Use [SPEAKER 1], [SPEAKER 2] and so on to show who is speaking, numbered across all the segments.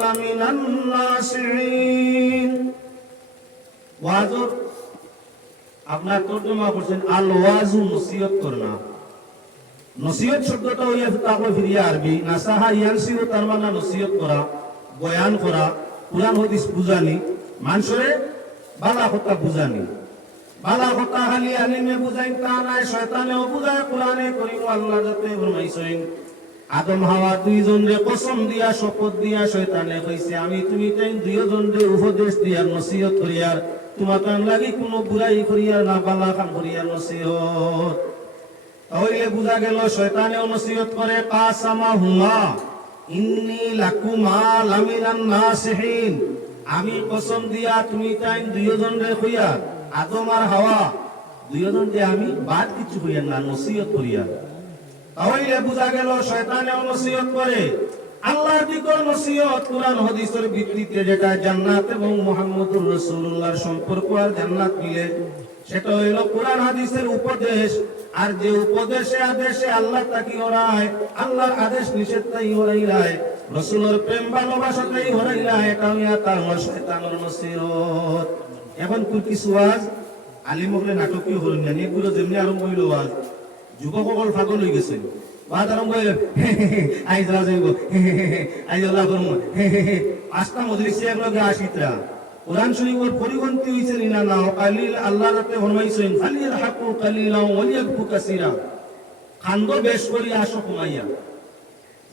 [SPEAKER 1] লামিনান নাসিহিন ওয়াজর আপনার তর্জমা করছেন আল ওয়াজু নসিহত করনা নসিহত শব্দটা হইয়া তাকলে ফিরিয়া আরবি। নাসাহা ইয়ানসিও তার মানে নসিহত করা, বয়ান করা, কোরআন, হাদিস বুঝানি। মানুষরে বালা কথা বুঝানি। বালা কথা খালি আলিমে বুঝাই, তা নাই, শয়তানেও বুঝায়, কোরআনে করিম আল্লাহ যাতে ফরমাইছেন আদম হাওয়া দুইজন রে কসম দিয়া, শপথ দিয়া শয়তানে কইছে, আমি তুমি তাই দুইজন রে উপদেশ দিয়া নসিহত করিয়ার তোমাকে লাগি কোনো বুড়াই করিয়ার না বালা কাম করিয়ার নসিহত। তাহলে বুঝা গেল, শয়তানেও নসিহত করে, কাসামা হুমা, ইন্নি লাকুমা লামিনান নাসিহিন। আমি কসম দিয়া তুমি তাই দুইজন রে কইয়া, আদম আর হাওয়া, দুইজন যে আমি বাদ কিছু করিয়া না, নসিহত করিয়া। তাহলে বুঝা গেল শয়তানেও নসিহত করে। আল্লাহর নসিহত। কোরআন, হাদিসের ভিত্তিতে যেটা জান্নাত এবং মুহাম্মদুর রাসূলুল্লাহর সম্পর্ক আর জান্নাত মিলে, সেটা কোরআন, হাদিসের উপদেশ। আর যে উপদেশে আদেশে আল্লাহ আল্লাহর আদেশ নিষেধ তাই হরাইলায় রসুলের প্রেম ভালোবাসা তাই এটা হইয়া তার শয়তানের নসিহত। এখন তুই কিছু আজ আলিমকলে নাটকীয় হল না যেমনি আরম্ভ হইল আজ। যুবকসকল পাগল গেছে। বাদ আরম্ভ আইজ রাজ হইব আইজ আল্লাহ করম পাঁচটা মজলিসে একলগে আসিতরা কোরআন শরীফের পরিগন্তি হইছে না না আল্লাহ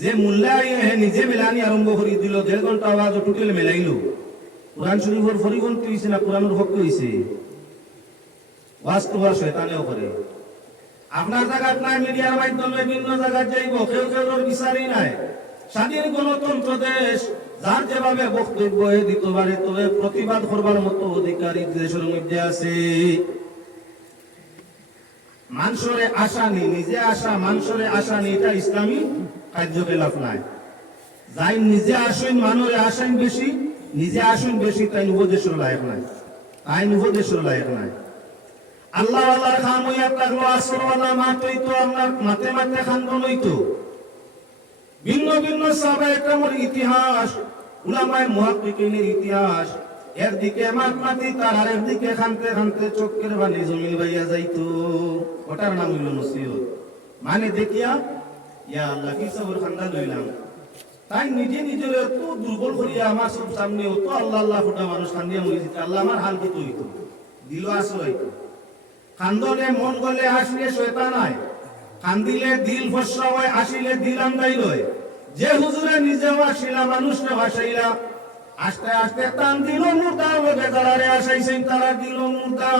[SPEAKER 1] যে হে নিজে মেলানি আরম্ভ করে দিল। দেড় ঘণ্টা আওয়াজ টোটাল মেলাইলো। কোরআন শরীফের পরিগন্তি হইছে না কোরআনের হক হইছে বাস্তব শয়তানেও করে আপনার জায়গাত নাই, মিডিয়ার মাধ্যমে বিভিন্ন জায়গায় যাইব, কেউ কেউ ওর বিচারই নাই। স্বাধীন গণতন্ত্র দেশ যার যেভাবে বক্তব্য দিতে পারে, তবে প্রতিবাদ করবার মতো অধিকারী দেশের মধ্যে আছে। মানুষরে আশা নি নিজে মানুষরে আশা নি এটা ইসলামী কার্যকলাপ নাই। যাই নিজে আসেন মানুরে আসেন বেশি, নিজে আসেন বেশি তাই উপদেশের লায়ক নাই। তাই উপদেশের লায়ক নাই। আল্লাহ আল্লাহর খাম হইয়া থাকল আসরওয়ালা মাতই তো আপনার মাতে মাতে খান্দন হইতো ভিন্ন ভিন্ন সাহাবায়ে কেরামের ইতিহাস, উলামায়ে মুহাক্কিকিনের ইতিহাস, একদিকে মাত মাতি তার আর একদিকে খানতে খানতে চক্কের বানি জমিন বাইয়া যাইতো। ওটার নাম হইল নসিহত। মানে দেখিয়া, ইয়া আল্লাহ, কি সবর খান্দা লইলাম। তাই নিজে নিজের এত দুর্বল করিয়া আমার সব সামনে তো আল্লাহ আল্লাহ ফুটা মানুষ খান্দিয়া মরি যেত আল্লাহ আমার হাল কি হইতো দিল আসো হইতো কান্দনে মন গলে আসলে শয়তান হয় কান্দিলে দিল ফসরা হয়, আসিলে দিল আন্দাই লয় যে হুজুরে নিজেও আসিলা, মানুষকে ভাসাইলা। আস্তে আস্তে টান দিল মুর্দা লগে যারারে আসাইছেন তারা দিল মুর্দা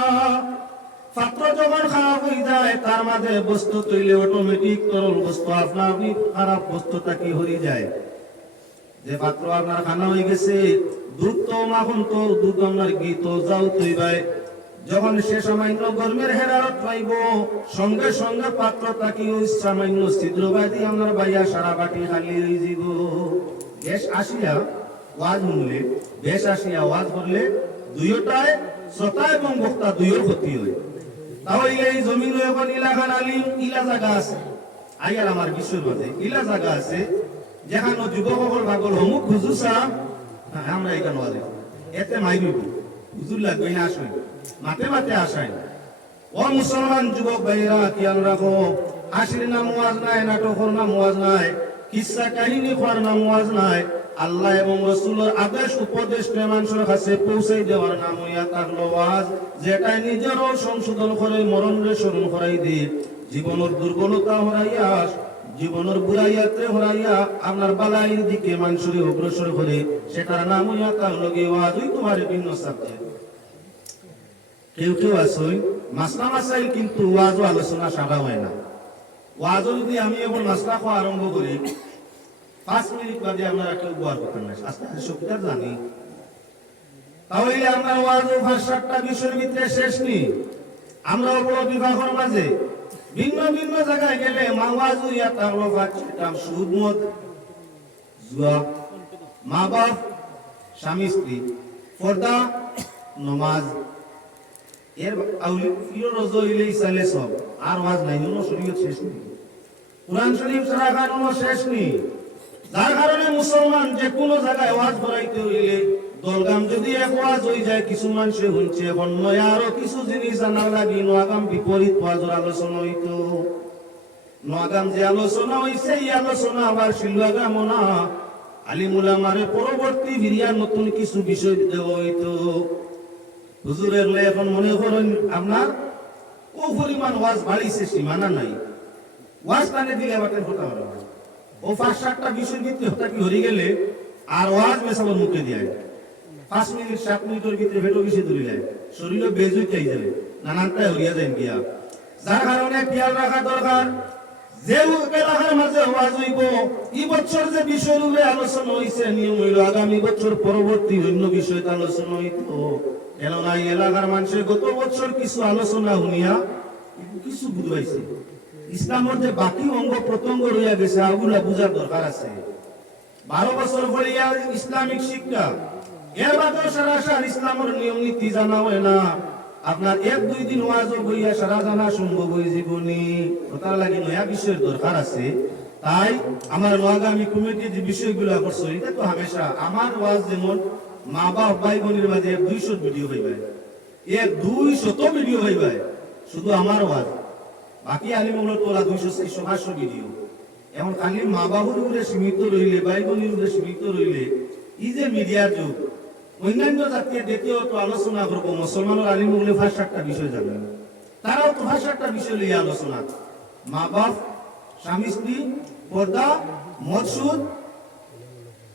[SPEAKER 1] পাত্র যখন খারাপ হয়ে যায়, তার মাঝে বস্তু তৈলে অটোমেটিক তরল বস্তু, আপনার খারাপ বস্তু তাকে হয়ে যায়? যে পাত্র আপনার খানা হয়ে গেছে, দুধ তো মাখন তো, দুধ আপনার গীত যাও তৈবায়। যখন সে সামান্য গরমের হেরারত পাইব সঙ্গে সঙ্গে পাত্র তাকি ওই সামান্য ছিদ্রবাদী আমার বাইয়া সারা বাটি খালি হয়ে যাব বেশ আসিয়া ওয়াজ শুনলে বেশ আসিয়া ওয়াজ করলে দুইটায় শ্রোতা এবং বক্তা দুইয়ের ক্ষতি হয়। তাহলে এই জমিন এখন ইলাকার আলিম ইলা জায়গা আছে। আইয়ার আমার বিশ্বের মাঝে ইলা জায়গা আছে যেখানে যুবকসকল ভাগল হমুক হুজুসা হ্যাঁ, আমরা এখানে এতে মাইরিব মাতে মাতে ও মুসলমান যুবক খেয়াল রাখো নাম ওয়াজ নাই, নাটকের নাম ওয়াজ নাই, কিসা কাহিনী নাম ওয়াজ নাই। আল্লাহ এবং রসুলের আদেশ, উপদেশ মানুষের কাছে পৌঁছে দেওয়ার নাম হইয়া ওয়াজ, যেটা নিজেরও সংশোধন করে, মরণরে স্মরণ করাই দি। জীবনের দুর্বলতা হরাইয়া জীবনের বুড়াইয়াতে হরাইয়া আপনার বালাইয়ের দিকে মানুষের অগ্রসর করে সেটার নাম হইয়া থাকল ওই তোমার ভিন্ন সাবজেক্ট কেউ কেউ আসই মাসলা মাসাইল কিন্তু ওয়াজও আলোচনা সারা হয় না। ওয়াজও যদি আমি এখন মাসলা খাওয়া আরম্ভ করি, পাঁচ মিনিট বাদে আপনারা কেউ গোয়ার কথা নাই। আস্তে আস্তে সবটা জানি। তাহলে আপনার ওয়াজ ও ভাষাটা বিষয়ের ভিতরে শেষ নি আমরা বড় বিবাহর মাঝে ভিন্ন ভিন্ন জায়গায় গেলে মা ওয়াজ ইয়া তাহলে বাচ্চাটাম সুদ, মদ, জুয়া, মা বাপ, স্বামী, স্ত্রী, পর্দা, নমাজ এর আউলি ফিরো রোজো ইলে ইসালে সব। আর ওয়াজ নাই, নুনো শরীয়ত শেষ নেই। কোরআন শরীফ ছাড়া কানুনো শেষ নেই। যার কারণে মুসলমান যে কোনো জায়গায় ওয়াজ করাইতে হইলে দলগাম যদি এক ওয়াজ হয়ে যায়, কিছু মানুষে শুনছে, অন্য আরও কিছু জিনিস জানার লাগি, নোয়াগাম বিপরীত ওয়াজের আলোচনা হইতো। নোয়াগাম যে আলোচনা হইছে এই আলোচনা আবার শিলুয়াগামও না। আলিমুলামারে পরবর্তী ভিরিয়ার নতুন কিছু বিষয় দেওয়া হইতো। হুজুরের লে এখন মনে করেন আপনার ও পরিমাণ ওয়াজ বাড়িছে নাই। ওয়াজ টানে দিলে ও পাঁচ সাতটা বিষয় ভিত্তি হতা কি গেলে, আর ওয়াজ মুখে দিয়ে পাঁচ মিনিট, সাত মিনিটের ভিতরে ভেটো কিছু ধরে যায়। শরীরে বেজুই চাই যাবে। নানানটাই হরিয়া যায় গিয়া। যার কারণে খেয়াল রাখা দরকার, যে এলাকার মাঝে ওয়াজ হইব এই বছর যে বিষয়ের আলোচনা হইছে, নিয়ম হইল আগামী বছর পরবর্তী অন্য বিষয়তে আলোচনা হইত। এই এলাকার মানুষের গত বছর কিছু আলোচনা শুনিয়া কিছু বুঝাইছে। ইসলামের যে বাকি অঙ্গ প্রত্যঙ্গ রইয়া গেছে, আগুলা বুঝার দরকার আছে। বারো বছর পড়িয়া ইসলামিক শিক্ষা। এর বাদে সারা সার ইসলামের নিয়ম নীতি জানা হয় না। আপনার এক, দুই দিন ওয়াজ বইয়া সারা জানা সম্ভব হয়ে জীবনী তার লাগে নয়া বিষয়ের দরকার আছে। তাই আমার আগামী কমিটি যে বিষয়গুলো করছে, এটা তো হামেশা আমার ওয়াজ যেমন মা বাপ ভাই বোনের মাঝে দুইশো ভিডিও হইবে। এক দুই শত ভিডিও হইবে। শুধু আমার ওয়াজ। বাকি আলিমগুলো তোলা দুইশো চারশো পাঁচশো ভিডিও এমন খালি মা বাবুর উপরে সীমিত রইলে ভাই বোনের উপরে সীমিত রইলে এই যে মিডিয়ার যুগ অন্যান্য জাতীয় দ্বিতীয় তো আলোচনা করব মুসলমানের আলিমগুলো ফার্স্ট একটা বিষয় জানেন তারাও তো ফার্স্ট একটা বিষয় লিয়ে আলোচনা মা বাপ স্বামী স্ত্রী পর্দা মৎসুদ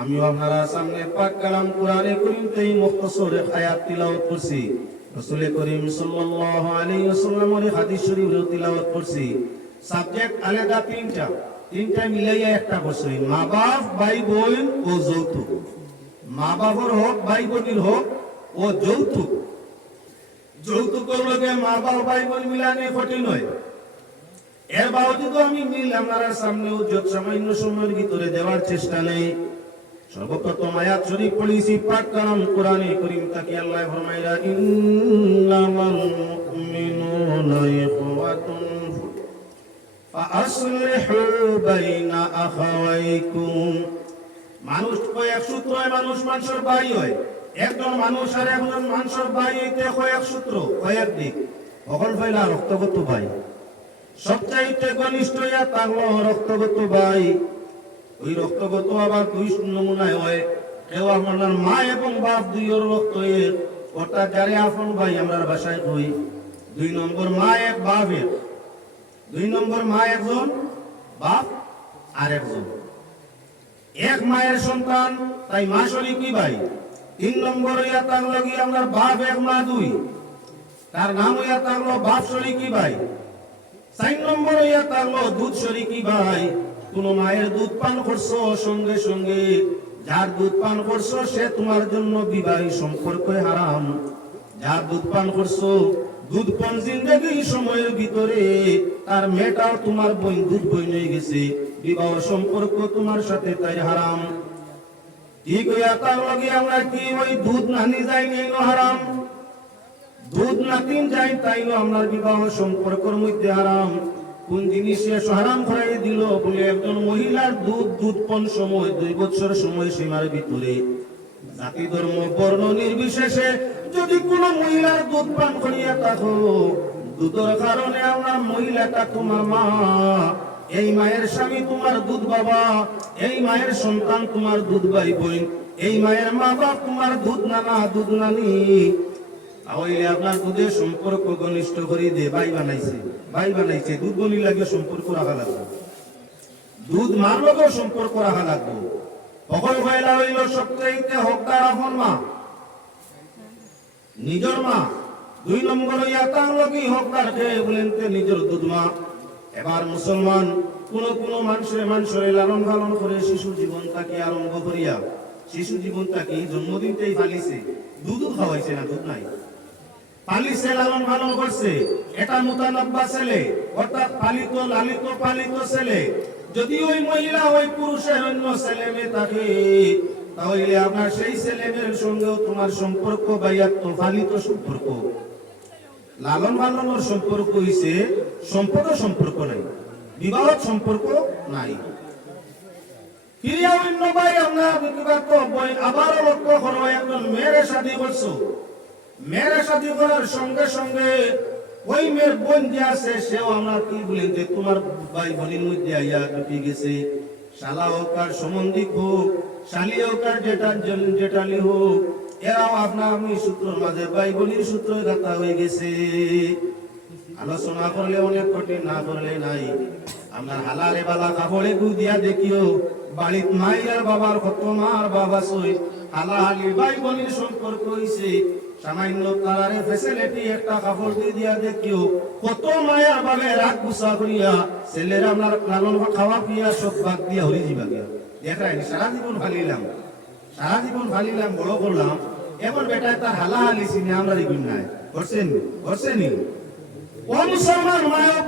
[SPEAKER 1] আমিও আপনারা সামনে পাক কালাম কোরআনে করিম তেই মুখতসরে আয়াত তিলাওয়াত করছি। রাসূল করিম সাল্লাল্লাহু আলাইহি ওয়াসাল্লামের হাদিস শরীফ তিলাওয়াত করছি। সাবজেক্ট আলাদা, তিনটা। তিনটা মিলাইয়া একটা করছি মা বাপ, ভাই বোন ও যৌতুক। মা বাবার হোক, ভাই বোনের হোক, ও যৌতুক। যৌতুকের লগে মা বাপ, ভাই বোন মিলানে কঠিন হয় এর বাবজুদ আমি মিল আমার সামনেও যত সামান্য সময়ের ভিতরে দেওয়ার চেষ্টা নেই। সর্বপ্রথম আয়াত শরীফ পড়িছি কালাম কোরআনে করিম তাকে আল্লাহ ফরমাইরা ইন্নামাল মুমিনুনা ইখওয়াতুন ফাআসলিহু বাইনা আখাওয়াইকুম। মানুষ কয়েক সূত্রয় মানুষ, মানুষের ভাই হয়। একজন মানুষ আর একজন মানুষের ভাই হইতে কয়েক সূত্র কয়েক দিক। সকল ফাইলা রক্তগত ভাই। সবচাইতে ঘনিষ্ঠ ইয়া তাহলো রক্তগত ভাই। ওই রক্তগত আবার দুই নমুনায় হয়। কেউ আপনার মা এবং বাপ দুইয়ের রক্ত এর অর্থাৎ যারে আপন ভাই আমরা বাসায় কই দুই নম্বর মা এক বাপ এক। দুই নম্বর মা একজন, বাপ আর একজন। এক মায়ের সন্তান, তাই মা শরিকি ভাই। তিন নম্বর ইয়া তাহলে কি আমরা বাপ এক, মা দুই। তার নাম ইয়া তাহলো বাপ শরিকি ভাই। চার নম্বর ইয়া তাহলো দুধ শরিকি ভাই। কোন মায়ের দুধ পান করছ? সঙ্গে সঙ্গে যার দুধ পান করছ, সে তোমার জন্য বিবাহী সম্পর্ক হারাম। যার দুধ পান করছ, দুধ পান জিন্দগি সময়ের ভিতরে, তার মেয়েটাও তোমার বই দুধ বই নিয়ে গেছে। বিবাহ সম্পর্ক তোমার সাথে তাই হারাম। ঠিক হইয়া তার লগে আমরা কি ওই দুধ নানি যাইনি এলো হারাম? দুধ নাতিন যাই তাইলো আমরা বিবাহ সম্পর্কের মধ্যে হারাম। কোন জিনিসে হারাম করাই দিল বলে একজন মহিলার দুধ দুধ পন সময়, দুই বছর সময় সীমার ভিতরে। জাতি ধর্ম, বর্ণ নির্বিশেষে যদি কোন মহিলার দুধ পান করিয়া থাকো, দুধের কারণে আমরা মহিলাটা তোমার মা। এই মায়ের স্বামী তোমার দুধ বাবা, এই মায়ের সন্তান তোমার দুধ ভাই বোন, এই মায়ের মা বাপ তোমার দুধ নানা, দুধ নানি। করে দে, ভাই বানাইছে। দুধ দুধ মহিলা হইল মা। নিজর মা। দুই নম্বর হকদার খেয়ে বলেন নিজের দুধ মা। এবার মুসলমান কোন কোন মানুষের মানুষের লালন পালন করে শিশু জীবন তাকে আরম্ভ করিয়া, শিশু জীবন তাকে জন্মদিনটাই ফালিছে দুধও খাওয়াইছে না, দুধ নাই। পালিছে লালন পালন করছে। এটা মুতানাব্বা ছেলে, অর্থাৎ পালিত, লালিত, পালিত ছেলে। যদি ওই মহিলা, ওই পুরুষের অন্য ছেলে মেয়ে থাকে, তাহলে আপনার সেই ছেলে মেয়ের সঙ্গেও তোমার সম্পর্ক বাইয়াত্ম পালিত সম্পর্ক। লালন পালনের সম্পর্ক হইছে সম্পদ সম্পর্ক নাই, বিবাহ সম্পর্ক নাই। ফিরিয়া অন্য ভাই আমরা তো লক্ষ্য করো একজন মেয়ের শাদি করছ মেয়ের শাদি করার সঙ্গে সঙ্গে ওই মেয়ের বোন যে আছে, সেও কি বলি যে তোমার ভাই বোনের মধ্যে আইয়া গেছে। শালা হোক শালি যেটা যেটালি হোক, এরাও আপনা আপনি সূত্রের মাঝে ভাই সূত্র হয়ে গেছে। আলোচনা করলে অনেক কঠিন, না করলে নাই। আমরা হালারে বালা কাপড়ে গু দিয়া দেখিও, বাড়িত মাই আর বাবার কত মার বাবা সই। হালা হালি ভাই বোনের সম্পর্ক হইছে। সামান্য তারারে ফেসিলিটি একটা কাপড় দিয়ে দিয়া দেখিও। কত মায়ার বাবে রাগ গুসা করিয়া ছেলেরা আমরা লালন খাওয়া পিয়া সব বাদ দিয়া দেখাই সারা জীবন ফালিলাম সারা জীবন ফালিলাম বড় করলাম। এবার বেটায় তার চিনি আমরা দেখুন নাই। করছেন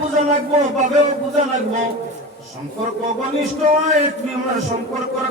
[SPEAKER 1] পূজা লাগবো বাবেও পূজা লাগবো। সম্পর্ক ঘনিষ্ঠ হয় সম্পর্ক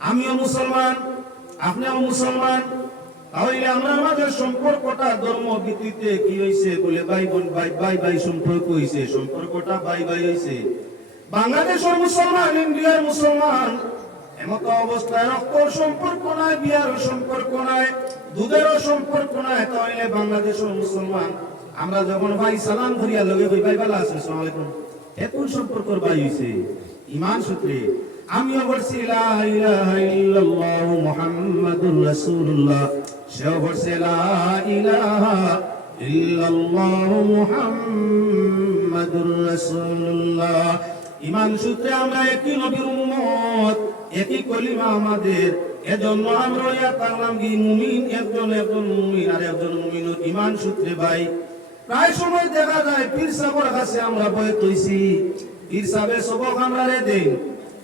[SPEAKER 1] আমিও মুসলমান, আপনিও মুসলমান। তাহলে আমরা আমাদের সম্পর্কটা ধর্ম ভিত্তিতে কি হইছে বলে ভাই বোন, ভাই ভাই ভাই সম্পর্ক হইছে, সম্পর্কটা ভাই ভাই হইছে। বাংলাদেশের মুসলমান, ইন্ডিয়ার মুসলমান, এমত অবস্থায় রক্তর সম্পর্ক নাই বিয়ারও সম্পর্ক নাই, দুধেরও সম্পর্ক নাই। তাহলে বাংলাদেশের মুসলমান, আমরা যখন ভাই সালাম ধরিয়া লগে কই ভাই, ভালো আছেন, আসসালামু আলাইকুম। এখন সম্পর্কর ভাই হইছে? ইমান সূত্রে। আমিও বলছি লা ইলাহা ইল্লাল্লাহু সেও বলছে লা ইলাহা ইল্লাল্লাহু মুহাম্মাদুর ইমান সূত্রে আমরা একই নবীর উম্মত, একই কলিমা আমাদের। এজন্য আমরা ইয়া পারলাম কি? মুমিন। একজন একজন মুমিন আর একজন মুমিনের ইমান সূত্রে ভাই। প্রায় সময় দেখা যায়, পীর সাহেবের কাছে আমরা বয়ে তৈছি পীর সাহেবের সবক আমরা দেন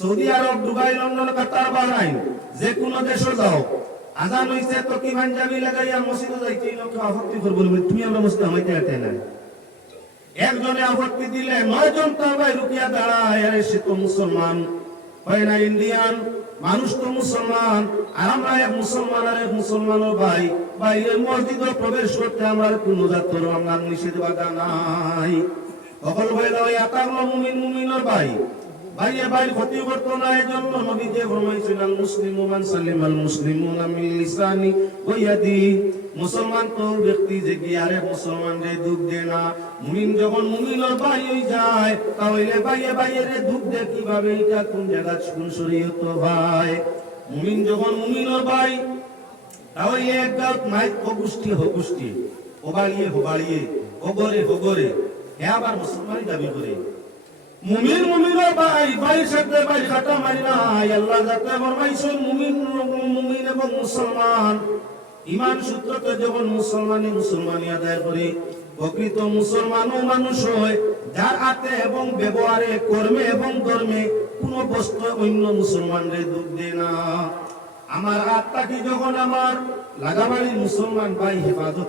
[SPEAKER 1] Saudi Arab, Dubai, London, Qatar, Bahrain, যে কোনো দেশে যাও। আজান হইছে তো কি পাঞ্জাবি লাগাইয়া মসজিদে যাইতে লোক আপত্তি করব তুমি আমরা মসজিদে হইতে আতে না একজনে আপত্তি দিলে নয় জন তার ভাই রুকিয়া দাঁড়ায়, আরে সে তো মুসলমান। হয় না ইন্ডিয়ান? মানুষ তো মুসলমান। আর আমরা এক মুসলমান, আর এক মুসলমানের ভাই। ভাই, এই মসজিদে প্রবেশ করতে আমরা কোনো জাতর আমরা নিষেধাজ্ঞা নাই। সকল ভাই দাও একাগ্র মুমিন মুমিনের ভাই। মান মুসলিমুন মিন তো ব্যক্তি যে কি আরে মুসলমান রে দুঃখ দে না। মুমিন যখন মুমিনের ভাই হই যায়, তাহলে ভাইয়ে ভাইয়ে রে দুঃখ দে কীভাবে? এটা কোন জায়গা? কোন শরীয়ত ভাই। মুমিন যখন মুমিনের ভাই, তাহলে এক গাঁত মাইক ও গোষ্ঠী হো গোষ্ঠী। ও বাড়িয়ে হো বাড়িয়ে ও গরে হো গরে হে আবার মুসলমানই দাবি করে। মুমিন মুমিনের ভাই ভাই সাথে ভাই খাটা মারি নাই। আল্লাহ যাতে ফরমাইছেন মুমিন মুমিন এবং মুসলমান। ইমান সূত্রতে যখন মুসলমানি মুসলমানি আদায় করে, প্রকৃত মুসলমানও মানুষ হয়, যার হাতে এবং ব্যবহারে, কর্মে এবং ধর্মে কোন বস্তু অন্য মুসলমানদের দুঃখ দেয় না। আমার আত্মাকে যখন আমার লাগাবাড়ির মুসলমান ভাই হেফাজত